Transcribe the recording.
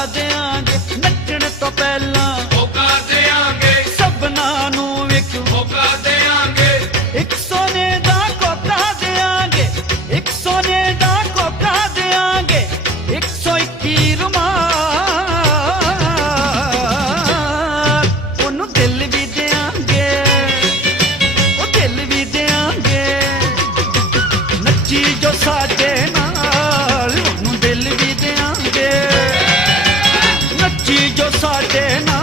ਮੌਕਾ ਦੇਾਂਗੇ ਨੱਚਣ ਤੋਂ ਪਹਿਲਾਂ। ਮੌਕਾ ਦੇਾਂਗੇ ਸਭਨਾਂ ਨੂੰ ਇੱਕ ਮੌਕਾ ਦੇਾਂਗੇ ਇੱਕ ਸੋਨੇ ਦਾ ਕੋਟਾ ਦੇਾਂਗੇ ਇੱਕ ਸੋਨੇ ਦਾ ਕੋਟਾ ਦੇਾਂਗੇ 121 ਰੁਮਾਲ। ਉਹਨੂੰ ਦਿਲ ਵੀ ਸਾਡੇ ਨਾ